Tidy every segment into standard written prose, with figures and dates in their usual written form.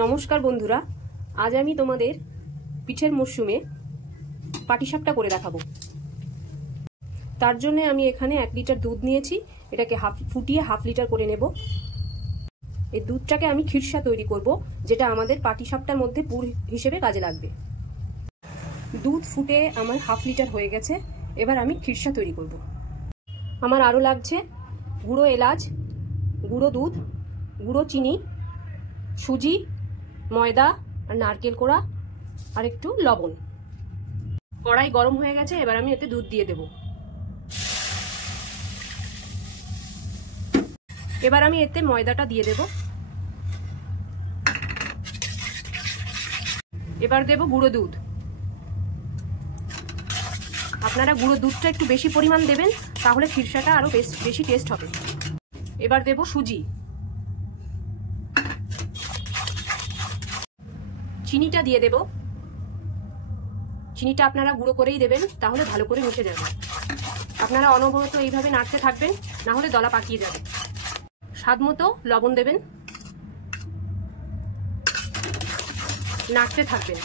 নমস্কার বন্ধুরা, আজ আমি তোমাদের পিঠের মরশুমে পাটিসাপটা করে দেখাবো। তার জন্য আমি এখানে 1 লিটার দুধ নিয়েছি। এটাকে ফুটিয়ে হাফ লিটার করে নেব। এই দুধটাকে আমি খিরসা তৈরি করব, যেটা আমাদের পাটিসাপটার মধ্যে পুর হিসেবে কাজে লাগবে। দুধ ফুটে আমার হাফ লিটার হয়ে গেছে। এবার আমি খিরসা তৈরি করব। আমার আরও লাগছে গুঁড়ো এলাচ, গুঁড়ো দুধ, গুঁড়ো চিনি, সুজি, ময়দা আর নারকেল কোড়া আর একটু লবণ। কড়াই গরম হয়ে গেছে, এবার আমি এতে দুধ দিয়ে দেব। এবার আমি এতে ময়দাটা দিয়ে দেব। এবার দেব গুঁড়ো দুধ। আপনারা গুঁড়ো দুধটা একটু বেশি পরিমাণ দেবেন, তাহলে খিরসাটা আরো বেশি টেস্ট হবে। এবার দেব সুজি। চিনিটা দিয়ে দেব। চিনিটা আপনারা গুঁড়ো করেই দেবেন, তাহলে ভালো করে মিশে যাবে। আপনারা অনবরত এইভাবে নাড়তে থাকবেন, না হলে দলা পাকিয়ে যাবে। স্বাদ মতো লবণ দেবেন, নাড়তে থাকবেন।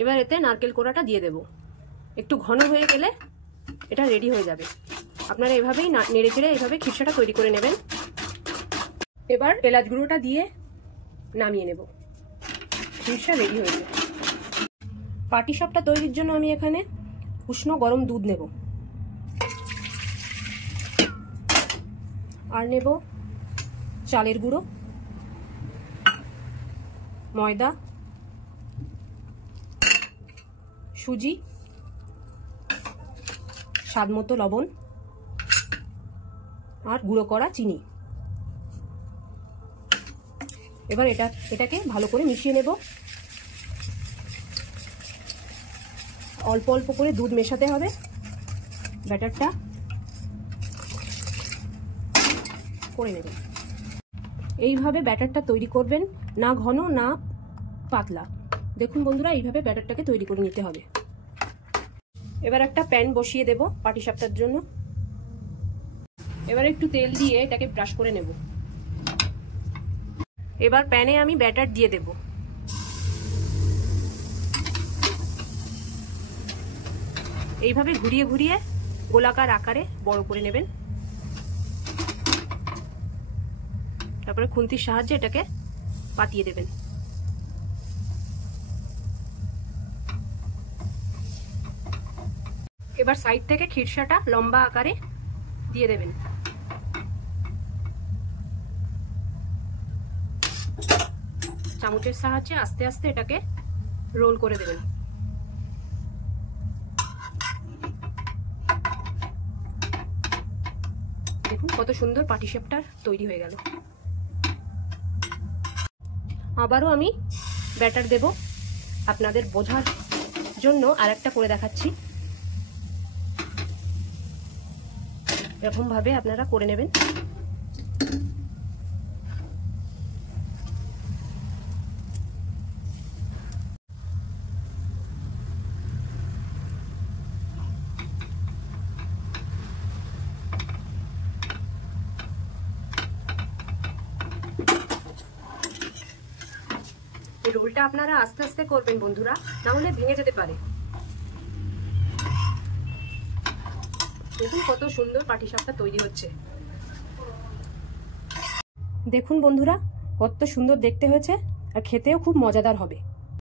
এবার এতে নারকেল কোড়াটা দিয়ে দেব। একটু ঘন হয়ে গেলে এটা রেডি হয়ে যাবে। আপনারা এভাবেই নেড়ে চেড়ে এইভাবে খিরসাটা তৈরি করে নেবেন। এবার এলাচ গুঁড়োটা দিয়ে নামিয়ে নেব। খিরসা রেডি হয়ে যাবে। পাটিসাপটা তৈরির জন্য আমি এখানে উষ্ণ গরম দুধ নেব, আর নেব চালের গুঁড়ো, ময়দা, সুজি, স্বাদ মতো লবণ আর গুঁড়ো করা চিনি। এবার এটাকে ভালো করে মিশিয়ে নেব। অল্প অল্প করে দুধ মেশাতে হবে। ব্যাটারটা করে নেবেন। এইভাবে ব্যাটারটা তৈরি করবেন, না ঘন না পাতলা। দেখুন বন্ধুরা, এইভাবে ব্যাটারটাকে তৈরি করে নিতে হবে। এবার একটা প্যান বসিয়ে দেব পাটিসাপটার জন্য। এবার একটু তেল দিয়ে এটাকে ব্রাশ করে নেব। এবার প্যানে আমি ব্যাটার দিয়ে দেব। এইভাবে ঘুরিয়ে ঘুরিয়ে গোলাকার আকারে বড় করে নেবেন। তারপরে খুন্তির সাহায্যে এটাকে পাতিয়ে দেবেন। এবার সাইড থেকে খিরসাটা লম্বা আকারে দিয়ে দেবেন। চামচের সাহায্যে আস্তে আস্তে এটাকে রোল করে দেবেন। দেখুন কত সুন্দর পাটিসাপটা তৈরি হয়ে গেল। আবারও আমি ব্যাটার দেব। আপনাদের বোঝার জন্য আরেকটা করে দেখাচ্ছি। এরকম ভাবে আপনারা করে নেবেন। রোলটা আপনারা আস্তে আস্তে করবেন বন্ধুরা, না হলে ভেঙে যেতে পারে। দেখুন কত সুন্দর পাটিসাপটা তৈরি হচ্ছে। দেখুন বন্ধুরা, কত সুন্দর দেখতে হয়েছে, আর খেতেও খুব মজাদার হবে।